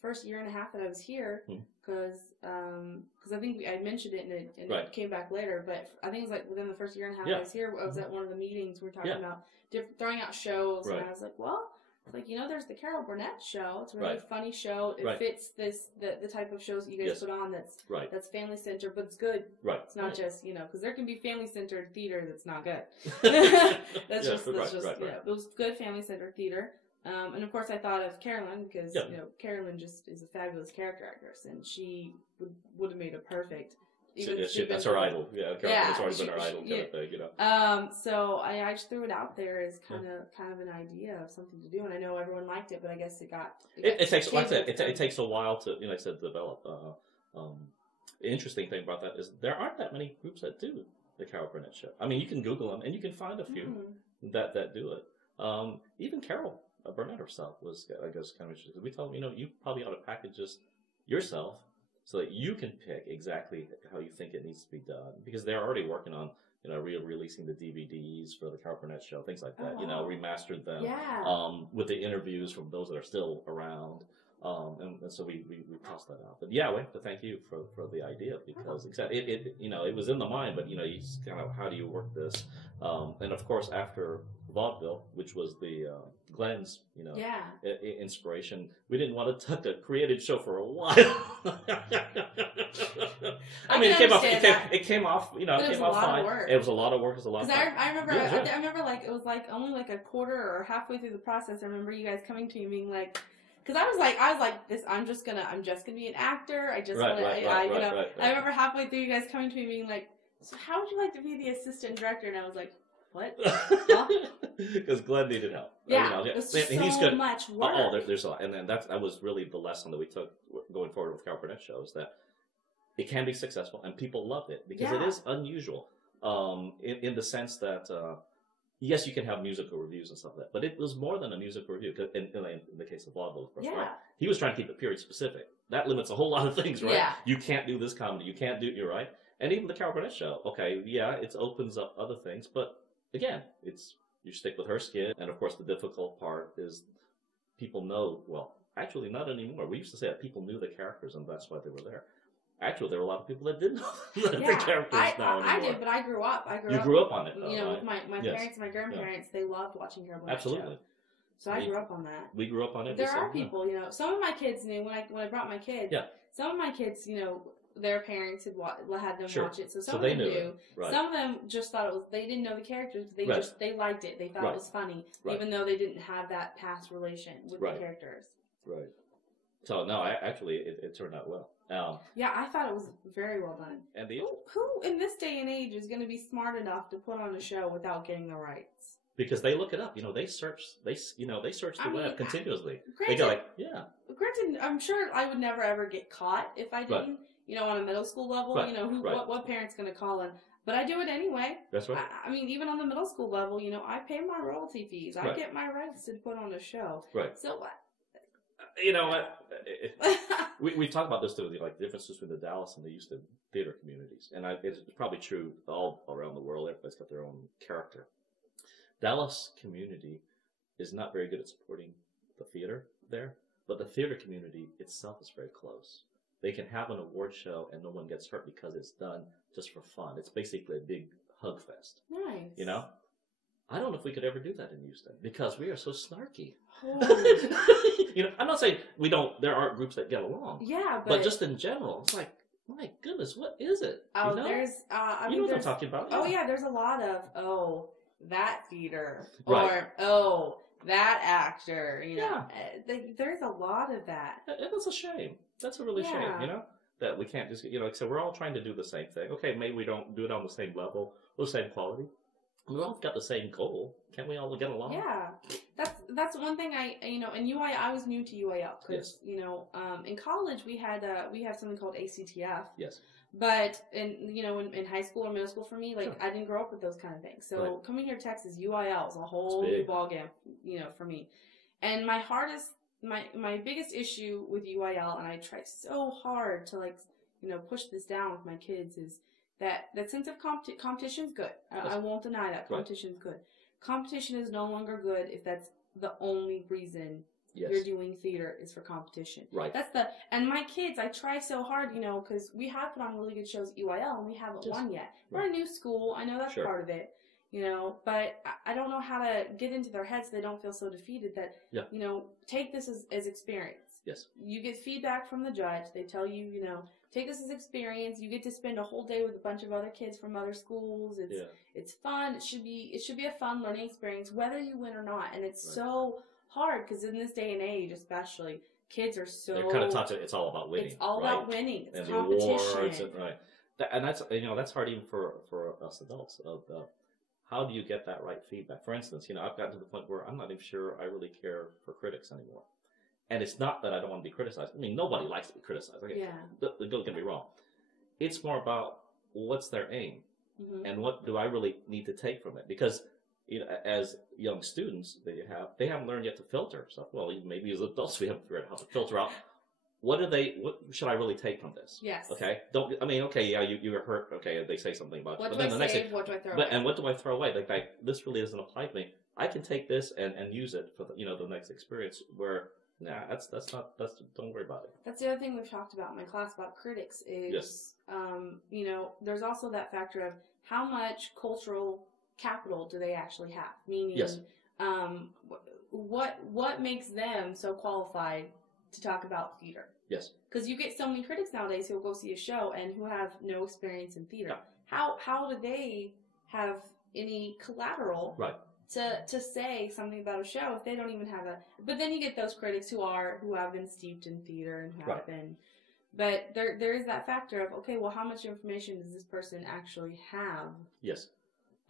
first year and a half that I was here, because I think I mentioned it and it came back later, but I think it was like within the first year and a half I was here, I was at one of the meetings, we were talking about throwing out shows, and I was like, well, it's like, there's the Carol Burnett show. It's a really funny show. It fits the type of shows that you guys put on that's family centered, but it's good. Right. It's not just, because there can be family centered theater that's not good. That's just it was good family centered theater. And of course I thought of Carolyn because, Carolyn just is a fabulous character actress, and she would have made a perfect. That's her idol. Yeah, Carolyn's always been her idol kind of thing, So I just threw it out there as kind of an idea of something to do, and I know everyone liked it, but I guess it takes. Like I said, it takes a while to, like I said, develop. The interesting thing about that is there aren't that many groups that do the Carol Burnett show. You can Google them, and you can find a few that do it. Even Carol Burnett herself was, I guess, kind of interesting. We told them, you probably ought to package this yourself, so that you can pick exactly how you think it needs to be done. Because they're already working on, re-releasing the DVDs for the Carol Burnett show, things like that. Remastered them with the interviews from those that are still around. And so we tossed that out. But we have to thank you for the idea, because it was in the mind, but you just kind of, how do you work this? And of course, after Vaudeville, which was the Glenn's inspiration, we didn't want to touch a created show for a while. It came off fine. It was a lot of work. It was a lot of fun. I remember like it was like only like a quarter or halfway through the process. I remember you guys coming to me being like, because I was like this. I'm just gonna be an actor. I remember halfway through you guys coming to me being like, so how would you like to be the assistant director? And I was like, what? Because Glenn needed help. It was so much work. There's a lot, and then that was really the lesson that we took going forward with Carol Burnett shows, that it can be successful and people loved it because it is unusual in the sense that. Yes, you can have musical reviews and stuff like that, but it was more than a musical review. In the case of Vaudeville, of course, right? He was trying to keep it period specific. That limits a whole lot of things, right? Yeah. You can't do this comedy. You can't do. You're right. And even the Carol Burnett show, it opens up other things, but again, you stick with her skit, and of course, the difficult part is people know. Well, Actually, not anymore. We used to say that people knew the characters, and that's why they were there. Actually, there were a lot of people that didn't know the characters now anymore. I did, but I grew up. You grew up on it, you know, with my parents and my grandparents. They loved watching Harold Burnett Absolutely. Show. So I grew up on that. We grew up on it. There are people, you know, some of my kids knew when I brought my kids. Yeah. Some of my kids, you know, their parents had them watch it, so some of they them knew. Right. Some of them just thought it was. They didn't know the characters. They liked it. They thought it was funny, even though they didn't have that past relation with the characters. Right. So no, it turned out well. Yeah, I thought it was very well done. And who in this day and age is going to be smart enough to put on a show without getting the rights? Because they look it up, you know, they search the web continuously. Granted, they go like, yeah. Granted, I'm sure I would never ever get caught if I didn't. Right. You know, on a middle school level, you know, what parent's going to call in? But I do it anyway. That's right. I mean, even on the middle school level, you know, I pay my royalty fees. I get my rights to put on a show. Right. So what? You know what? We've talked about this too, like the differences between the Dallas and the Houston theater communities, and it's probably true all around the world. Everybody's got their own character. Dallas community is not very good at supporting the theater there, but the theater community itself is very close. They can have an award show and no one gets hurt because it's done just for fun. It's basically a big hug fest. Nice. You know? I don't know if we could ever do that in Houston because we are so snarky. Oh. You know, I'm not saying we don't, there aren't groups that get along. Yeah, but just in general, it's like, my goodness, what is it? Oh, you know? there's, you know what I'm talking about? Oh, yeah, there's a lot of, that theater. Right. Or, that actor. You know, there's a lot of that. And that's a shame. That's a really shame, you know? That we can't just, you know, so we're all trying to do the same thing. Okay, maybe we don't do it on the same level or the same quality. We all got the same goal. Can't we all get along? Yeah. That's one thing in UIL, I was new to UIL because, you know, in college we have something called ACTF. Yes. But in high school or middle school for me, like I didn't grow up with those kind of things. So coming here to Texas, UIL is a whole new ballgame, you know, for me. And my biggest issue with UIL, and I try so hard to push this down with my kids, is that sense of competition is good. I won't deny that competition is good. Competition is no longer good if that's the only reason you're doing theater is for competition. Right. And my kids, I try so hard, you know, because we have put on really good shows at UIL and we haven't won yet. We're a new school. I know that's part of it, you know, but I don't know how to get into their heads so they don't feel so defeated that, you know, take this as experience. Yes. You get feedback from the judge. They tell you, you know, take this as experience. You get to spend a whole day with a bunch of other kids from other schools. It's fun. It should be a fun learning experience, whether you win or not. And it's so hard because in this day and age, especially, kids are so... They're kind of taught that it's all about winning. It's all about winning. It's and competition. The awards and that's, you know, that's hard even for us adults. How do you get that right feedback? For instance, you know, I've gotten to the point where I'm not even sure I really care for critics anymore. And it's not that I don't want to be criticized. I mean, nobody likes to be criticized. Okay? Yeah. Don't get me wrong. It's more about what's their aim and what do I really need to take from it. Because, you know, as young students that you have, they haven't learned yet to filter stuff. Well, maybe as adults we haven't figured out how to filter out. What should I really take from this? Yes. Okay. You were hurt. Okay, they say something about you. What do I save? What do I throw away? And what do I throw away? Like this really doesn't apply to me. I can take this and use it for the next experience where. Nah, don't worry about it. That's the other thing we've talked about in my class about critics is, you know, there's also that factor of how much cultural capital do they actually have? Meaning, what makes them so qualified to talk about theater? Yes. Because you get so many critics nowadays who will go see a show and who have no experience in theater. Yeah. How do they have any collateral? Right. To say something about a show if they don't even have but then you get those critics who have been steeped in theater and who have been, but there is that factor of, okay, well, how much information does this person actually have? Yes.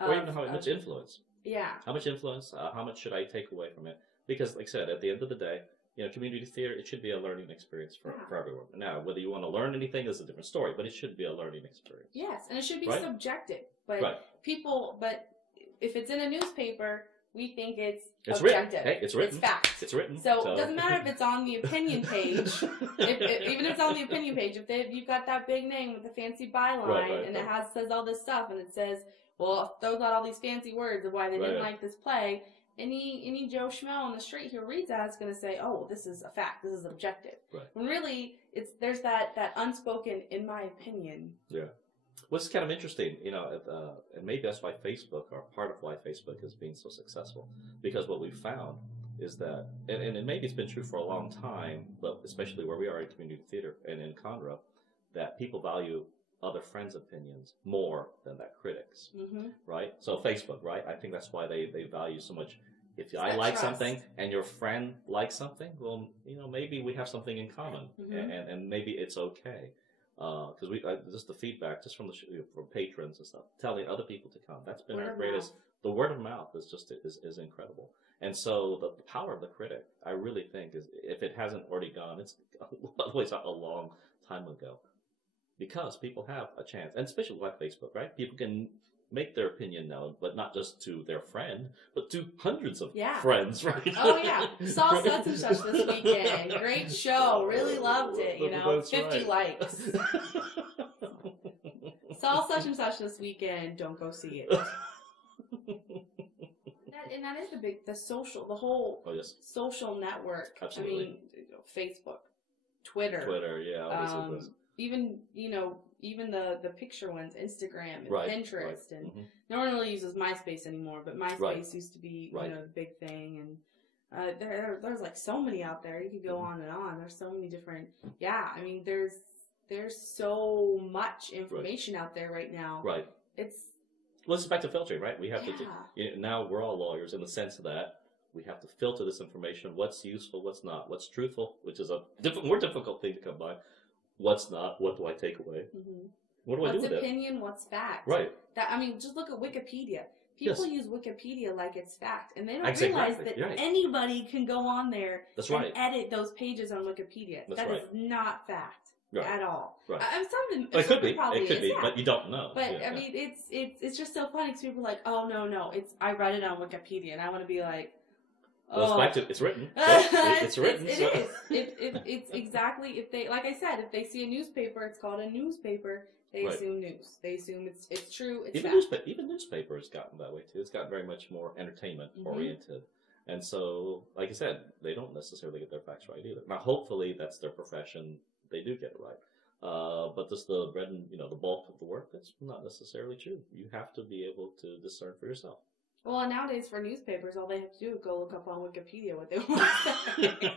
Or even how much influence. Yeah. How much influence, how much should I take away from it? Because like I said, at the end of the day, you know, community theater, it should be a learning experience for everyone. Now, whether you want to learn anything is a different story, but it should be a learning experience. Yes, and it should be subjective. But if it's in a newspaper, we think it's objective. Written. Hey, it's written. It's fact. It's written. So it doesn't matter if it's on the opinion page. Even if it's on the opinion page, if you've got that big name with the fancy byline and it says all this stuff and it says, well, throws out all these fancy words of why they didn't like this play, any Joe Schmo on the street who reads that is going to say, oh, this is a fact, this is objective. Right. When really, there's that unspoken, in my opinion. Yeah. Well, it's kind of interesting, you know, and maybe that's why Facebook, or part of why Facebook is being so successful, because what we've found is that, and maybe it's been true for a long time, but especially where we are in community theater and in Conroe, that people value other friends' opinions more than that critics, right? So Facebook, right? I think that's why they value so much. If I like something and your friend likes something, well, you know, maybe we have something in common, and maybe it's okay. Because just the feedback, just from from patrons and stuff, telling other people to come. That's been our greatest. The word of mouth is incredible. And so the power of the critic, I really think, is, if it hasn't already gone, it's always a long time ago. Because people have a chance, and especially like Facebook, right? People can make their opinion known, but not just to their friend, but to hundreds of friends, right? Oh, yeah. Saw such and such this weekend. Great show. Really loved it, you know. That's 50 likes. Saw such and such this weekend. Don't go see it. And that is the whole social network. Absolutely. I mean, Facebook, Twitter, yeah. Even the picture ones, Instagram and Pinterest, and no one really uses MySpace anymore. But MySpace used to be the big thing, and there's like so many out there. You could go on and on. There's so many different. Yeah, I mean, there's so much information out there right now. Right. Well, it's back to filtering, right? We have to. Now we're all lawyers in the sense that we have to filter this information. What's useful? What's not? What's truthful? Which is a more difficult thing to come by. What's not? What do I take away? What do I do with it? What's opinion? What's fact? Right. Just look at Wikipedia. People use Wikipedia like it's fact, and they don't realize that anybody can go on there and edit those pages on Wikipedia. That is not fact at all. Right. It could be, but you don't know. But I mean, it's just so funny because people are like, oh no, I read it on Wikipedia, and I want to be like. Well, it's written. It's written. It's exactly, if they see a newspaper, it's called a newspaper. They assume news. They assume it's true. It's even newspapers gotten that way too. It's gotten very much more entertainment oriented, and so, like I said, they don't necessarily get their facts right either. Now, hopefully, that's their profession. They do get it right. But just the bread and the bulk of the work, that's not necessarily true. You have to be able to discern for yourself. Well, and nowadays for newspapers, all they have to do is go look up on Wikipedia what they want to say.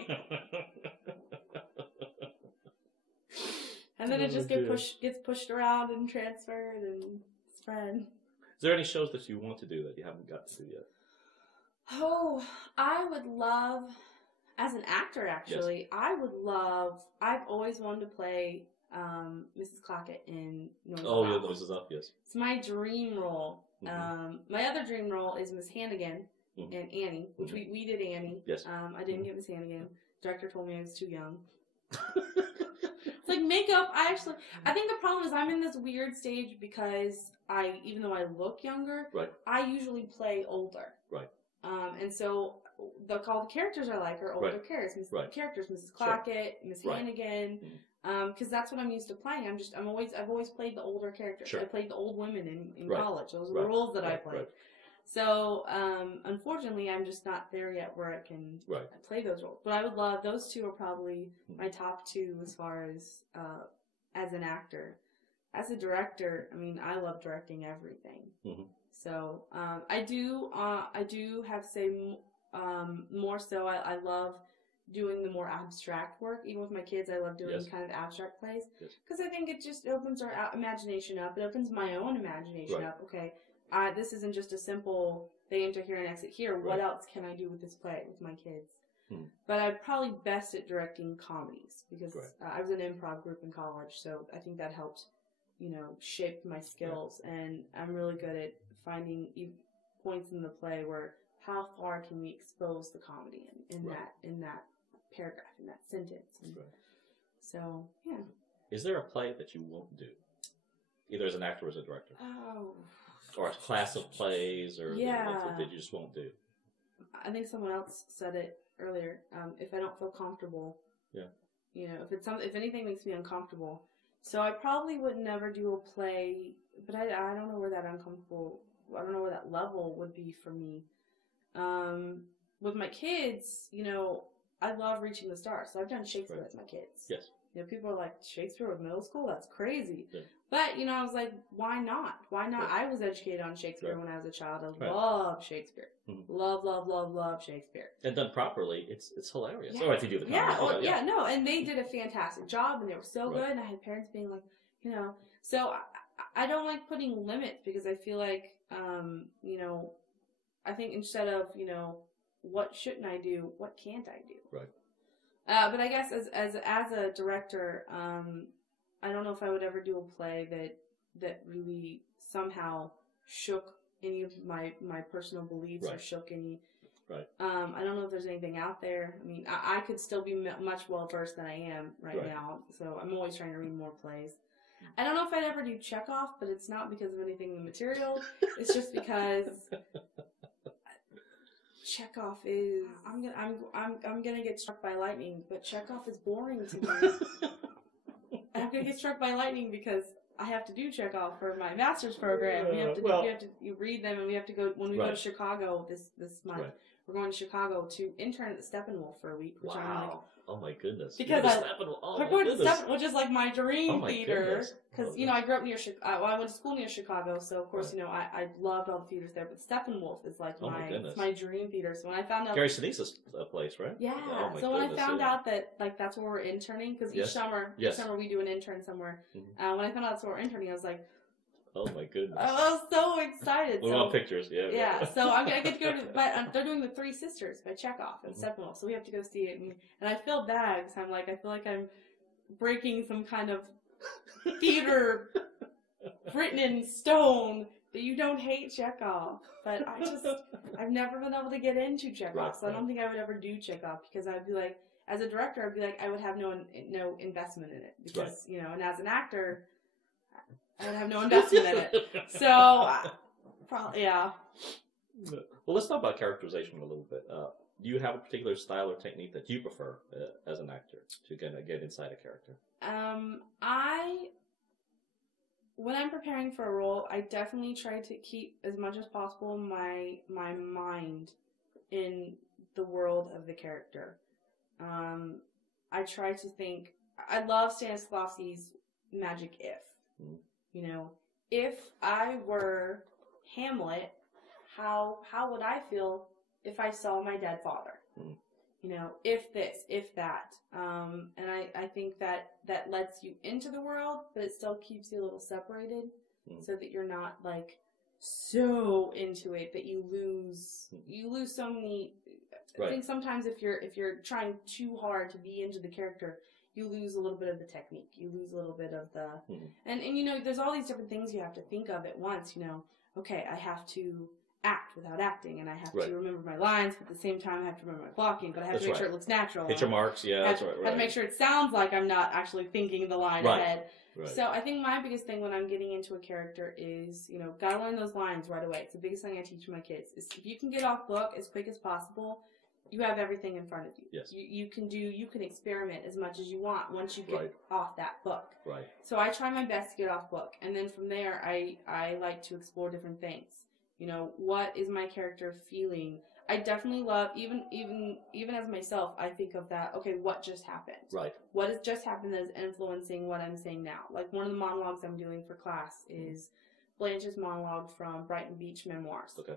And then it just gets pushed around and transferred and spread. Is there any shows that you want to do that you haven't got to do yet? Oh, I would love, as an actor actually, I've always wanted to play Mrs. Clackett in Noise Oh, yeah, Noise is Up, yes. It's my dream role. My other dream role is Miss Hannigan and Annie, which we did Annie. Yes. I didn't get Miss Hannigan. Director told me I was too young. It's like makeup. I think the problem is I'm in this weird stage because even though I look younger, I usually play older. Right. And so the characters I like are older characters. Mrs. Clackett, Miss Hannigan. Because that's what I'm used to playing. I've always played the older characters. Sure. I played the old women in college. Those are the roles that I played. So, unfortunately, I'm just not there yet where I can play those roles. But I would love, those two are probably my top two as far as an actor. As a director, I mean, I love directing everything. So, I do have to say, more so, I love doing the more abstract work. Even with my kids, I love doing kind of abstract plays. Because I think it just opens our imagination up. It opens my own imagination up. Okay, this isn't just a simple, they enter here and exit here. What else can I do with this play with my kids? But I'm probably best at directing comedies because I was in an improv group in college, so I think that helped, shape my skills. And I'm really good at finding points in the play where how far can we expose the comedy in that paragraph, in that sentence. So, yeah. Is there a play that you won't do? Either as an actor or as a director? Oh. Or a class of plays or that you just won't do? I think someone else said it earlier. If I don't feel comfortable, if anything makes me uncomfortable. So I probably would never do a play, but I don't know where that level would be for me. With my kids, you know, I love reaching the stars. So I've done Shakespeare with my kids. Yes. You know, people are like, Shakespeare with middle school? That's crazy. Yeah. But, you know, I was like, why not? Why not? Right. I was educated on Shakespeare when I was a child. I Right. love Shakespeare. Love Shakespeare. And done properly, it's hilarious. Yeah. Or if you do the comedy. No, and they did a fantastic job, and they were so good, and I had parents being like, you know, so I don't like putting limits, because I feel like, you know, I think instead of, you know, what shouldn't I do, what can't I do? Right. But I guess as a director, I don't know if I would ever do a play that really somehow shook any of my personal beliefs or shook any. Right. I don't know if there's anything out there. I mean, I could still be much well versed than I am right now, so I'm always trying to read more plays. I don't know if I'd ever do Chekhov, but it's not because of anything in the material. It's just because Chekhov is. I'm gonna get struck by lightning, but Chekhov is boring to me. I'm gonna get struck by lightning because I have to do Chekhov for my master's program. We have to you read them, and we have to go when we go to Chicago this month. Right. We're going to Chicago to intern at the Steppenwolf for a week. Which I'm like, oh my goodness! Because we're going to Steppenwolf, which is like my dream theater. Because you know, I grew up near Chicago. I went to school near Chicago, so of course you know I loved all the theaters there. But Steppenwolf is like my dream theater. So when I found out Gary Sinise's place, right? Yeah. So when I found out that like that's where we're interning, because each summer we do an intern somewhere. Mm-hmm. When I found out that's where we're interning, I was like, oh my goodness! I was so excited. We want pictures, yeah. So I get to go to, but they're doing The Three Sisters by Chekhov and Steppenwolf, so we have to go see it. And I feel bad because I feel like I'm breaking some kind of theater written in stone that you don't hate Chekhov. But I've never been able to get into Chekhov, so I don't think I would ever do Chekhov, because I'd be like, as a director, I'd be like, I would have no investment in it, because you know, and as an actor, I would have no investment in it. So, probably, yeah. Well, let's talk about characterization a little bit. Do you have a particular style or technique that you prefer as an actor to get inside a character? When I'm preparing for a role, I definitely try to keep as much as possible my mind in the world of the character. I try to think. I love Stanislavski's Magic If. Mm. You know, if I were Hamlet, how would I feel if I saw my dead father? Mm. You know, if this, if that. And I think that lets you into the world, but it still keeps you a little separated, so that you're not like so into it that you lose so many. I think sometimes if you're trying too hard to be into the character, you lose a little bit of the technique. You lose a little bit of the and you know, there's all these different things you have to think of at once. You know, okay, I have to act without acting, and I have to remember my lines, but at the same time I have to remember my blocking, but I have to make sure it looks natural. Hit your marks, that's right. I have to make sure it sounds like I'm not actually thinking the line ahead. Right. So I think my biggest thing when I'm getting into a character is, you know, gotta learn those lines right away. It's the biggest thing I teach my kids. Is if you can get off book as quick as possible, you have everything in front of you. Yes. You can experiment as much as you want once you get off that book. Right. So I try my best to get off book, and then from there I like to explore different things. You know, what is my character feeling? I definitely love, even as myself, I think of that, okay, what just happened? Right. What has just happened that is influencing what I'm saying now? Like, one of the monologues I'm doing for class is Blanche's monologue from Brighton Beach Memoirs. Okay.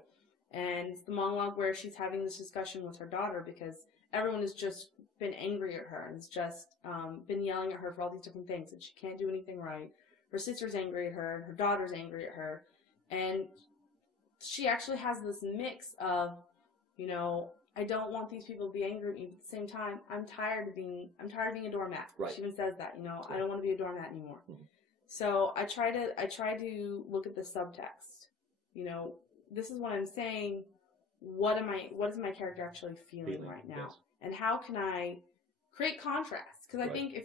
And it's the monologue where she's having this discussion with her daughter because everyone has just been angry at her and has just been yelling at her for all these different things, and she can't do anything right. Her sister's angry at her, and her daughter's angry at her, and she actually has this mix of, you know, I don't want these people to be angry at me, but at the same time, I'm tired of being a doormat. Right. She even says that, you know, I don't want to be a doormat anymore. Mm-hmm. So I try to look at the subtext. You know, this is what I'm saying. What is my character actually feeling right now? Yes. And how can I create contrast? Because I think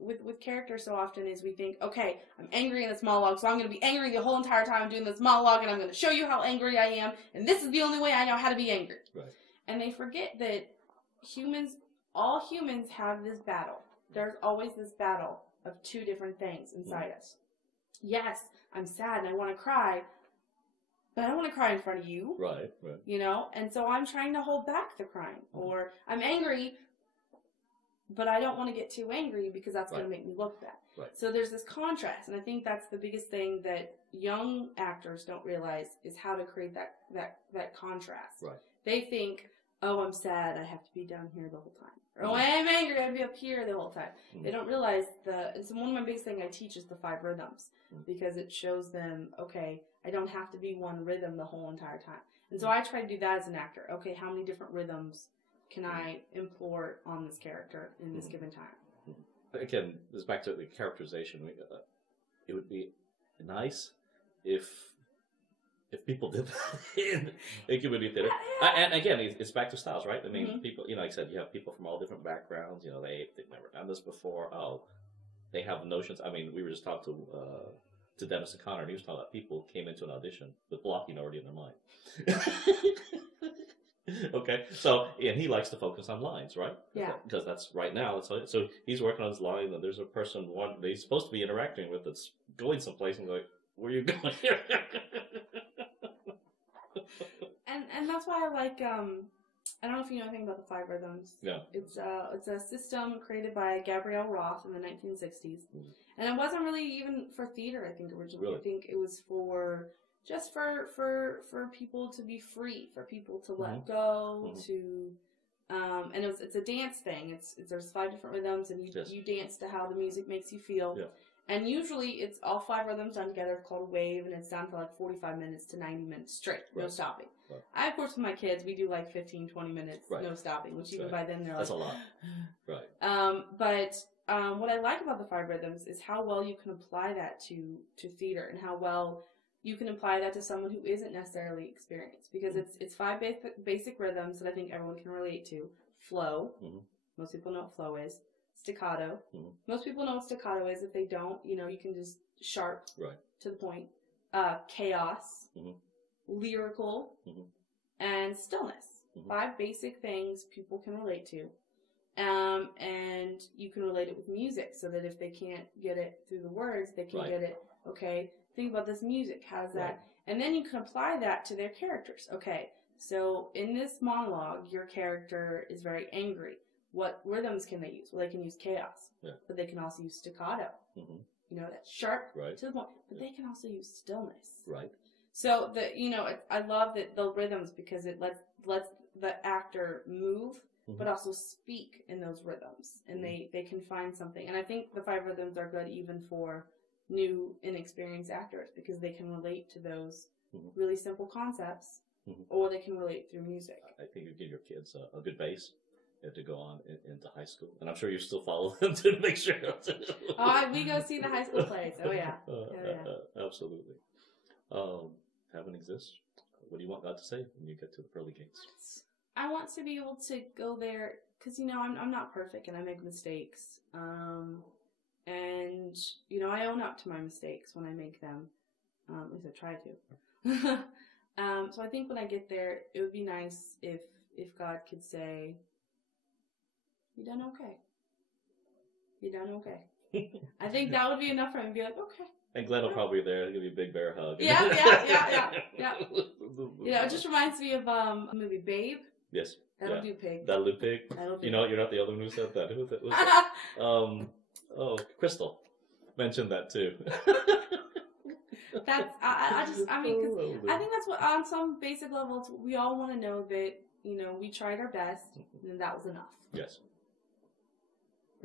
with characters so often is we think, okay, I'm angry in this monologue, so I'm going to be angry the whole entire time I'm doing this monologue, and I'm going to show you how angry I am, and this is the only way I know how to be angry. Right. And they forget that all humans have this battle. There's always this battle of two different things inside us. Yes, I'm sad and I want to cry, but I don't want to cry in front of you. Right. You know? And so I'm trying to hold back the crying. Or I'm angry, but I don't want to get too angry because that's going to make me look bad. Right. So there's this contrast, and I think that's the biggest thing that young actors don't realize is how to create that contrast. Right. They think, oh, I'm sad, I have to be down here the whole time. Or, oh, I'm angry, I have to be up here the whole time. They don't realize and so one of my biggest things I teach is the 5 rhythms, because it shows them, okay, I don't have to be one rhythm the whole entire time. And so I try to do that as an actor. Okay, how many different rhythms can I implore on this character in this given time? Again, this is back to the characterization. It would be nice if people did that in community theater. And again, it's back to styles, right? I mean, people, you know, like I said, you have people from all different backgrounds. You know, they've never done this before. Oh, they have notions. I mean, we were just talking to Dennis O'Connor, and he was talking about people came into an audition with blocking already in their mind. Okay, so and he likes to focus on lines, right? Yeah. Because that's right now. So he's working on his line, and there's a person that he's supposed to be interacting with that's going someplace, and like, where are you going? and that's why I like I don't know if you know anything about the 5 rhythms. Yeah. It's a system created by Gabrielle Roth in the 1960s, and it wasn't really even for theater. I think originally. Really? I think it was for just for people to be free, for people to let go, to and it's a dance thing. There's 5 different rhythms, and you dance to how the music makes you feel. Yeah. And usually it's all 5 rhythms done together. It's called a wave, and it's done for like 45 minutes to 90 minutes straight, no stopping. Right. I, of course, with my kids, we do like 15, 20 minutes, no stopping, which even by then they're that's like... That's a lot. Right. But what I like about the 5 rhythms is how well you can apply that to theater, and how well you can apply that to someone who isn't necessarily experienced. Because it's 5 basic rhythms that I think everyone can relate to. Flow. Most people know what flow is. Staccato. Most people know what staccato is. If they don't, you know, you can just sharp to the point. Chaos, lyrical, and stillness. 5 basic things people can relate to. And you can relate it with music, so that if they can't get it through the words, they can get it, okay, think about this music, how's that? And then you can apply that to their characters. Okay, so in this monologue, your character is very angry. What rhythms can they use? Well, they can use chaos, but they can also use staccato. You know, that's sharp to the point. But they can also use stillness. Right. So I love the rhythms, because it lets the actor move, but also speak in those rhythms, and they can find something. And I think the 5 rhythms are good even for new, inexperienced actors, because they can relate to those really simple concepts, or they can relate through music. I think you give your kids a good base to go on into high school, and I'm sure you still follow them to make sure. We go see the high school plays. Oh yeah, absolutely. Heaven exists. What do you want God to say when you get to the pearly gates? I want to be able to go there, because I'm not perfect and I make mistakes, and I own up to my mistakes when I make them. At least I try to. So I think when I get there, it would be nice if God could say, "You done okay. You done okay." I think that would be enough for him to be like, okay. And Glenn will probably be there. He'll give you a big bear hug. Yeah. It just reminds me of the movie Babe. Yes. That'll do pig. That'll do pig. You know, you're not the other one who said that. Who was that? Crystal mentioned that too. That's I mean, 'cause I think that's what, on some basic levels, we all want to know that we tried our best, and that was enough. Yes.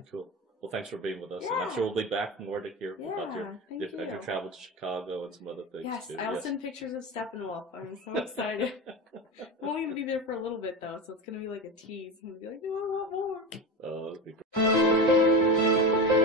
Cool. Well, thanks for being with us, and I'm sure we'll be back more to hear about your travel to Chicago and some other things. Yes, too. I'll send pictures of Steppenwolf. I'm so excited. I'm only going to be there for a little bit, though, so it's going to be like a tease. I'm going to be like, no, I want more. That'd be great.